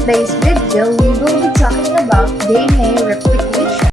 today's video, we will be talking about DNA replication.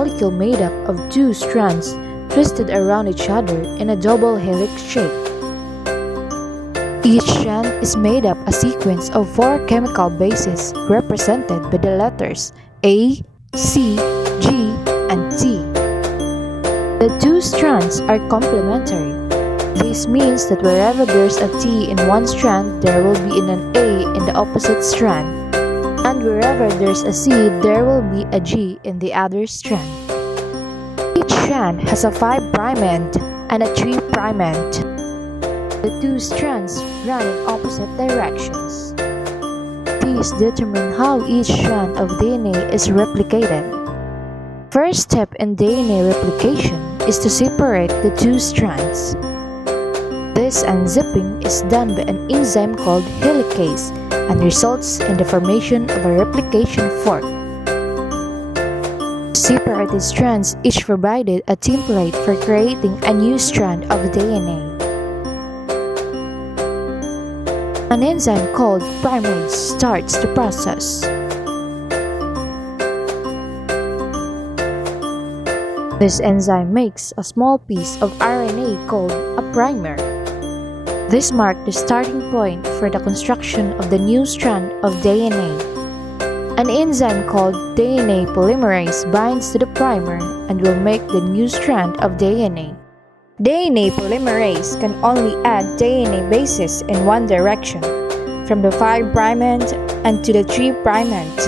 molecule made up of two strands twisted around each other in a double helix shape. Each strand is made up a sequence of four chemical bases represented by the letters A, C, G, and T. The two strands are complementary. This means that wherever there's a T in one strand, there will be an A in the opposite strand. And wherever there's a C, there will be a G in the other strand. Each strand has a 5' end and a 3' end. The two strands run in opposite directions. These determine how each strand of DNA is replicated. First step in DNA replication is to separate the two strands. This unzipping is done by an enzyme called helicase and results in the formation of a replication fork. Separated strands each provided a template for creating a new strand of DNA. An enzyme called primase starts the process. This enzyme makes a small piece of RNA called a primer. This marked the starting point for the construction of the new strand of DNA. An enzyme called DNA polymerase binds to the primer and will make the new strand of DNA. DNA polymerase can only add DNA bases in one direction, from the 5' end and to the 3' end.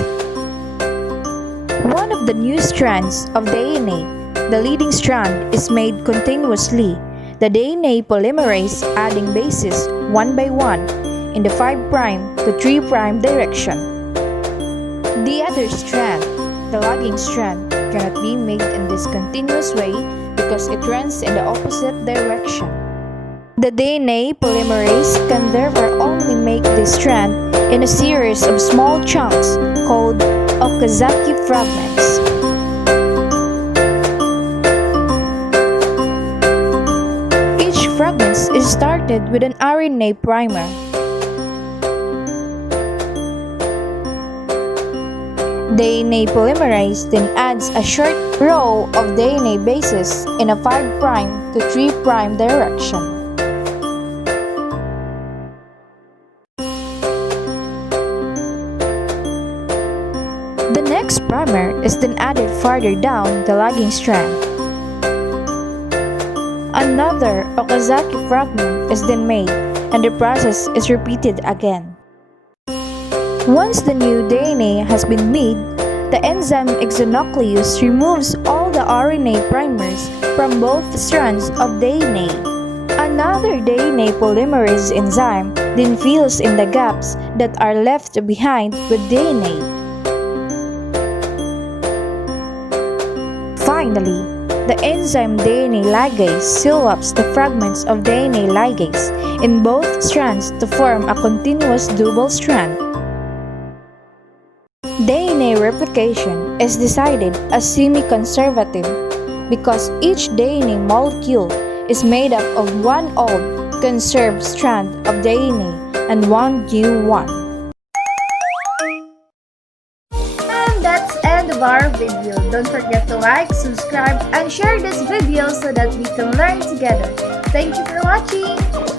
One of the new strands of DNA, the leading strand, is made continuously, the DNA polymerase adding bases one by one in the 5' to 3' direction. The other strand, the lagging strand, cannot be made in this continuous way because it runs in the opposite direction. The DNA polymerase can therefore only make this strand in a series of small chunks called Okazaki fragments. Each fragment is started with an RNA primer. DNA polymerase then adds a short row of DNA bases in a 5' to 3' direction. The next primer is then added farther down the lagging strand. Another Okazaki fragment is then made, and the process is repeated again. Once the new DNA has been made, the enzyme exonuclease removes all the RNA primers from both strands of DNA. Another DNA polymerase enzyme then fills in the gaps that are left behind with DNA. Finally, the enzyme DNA ligase seals up the fragments of DNA ligase in both strands to form a continuous double strand. DNA replication is decided as semi-conservative because each DNA molecule is made up of one old, conserved strand of DNA and one new one. And that's the end of our video. Don't forget to like, subscribe, and share this video so that we can learn together. Thank you for watching!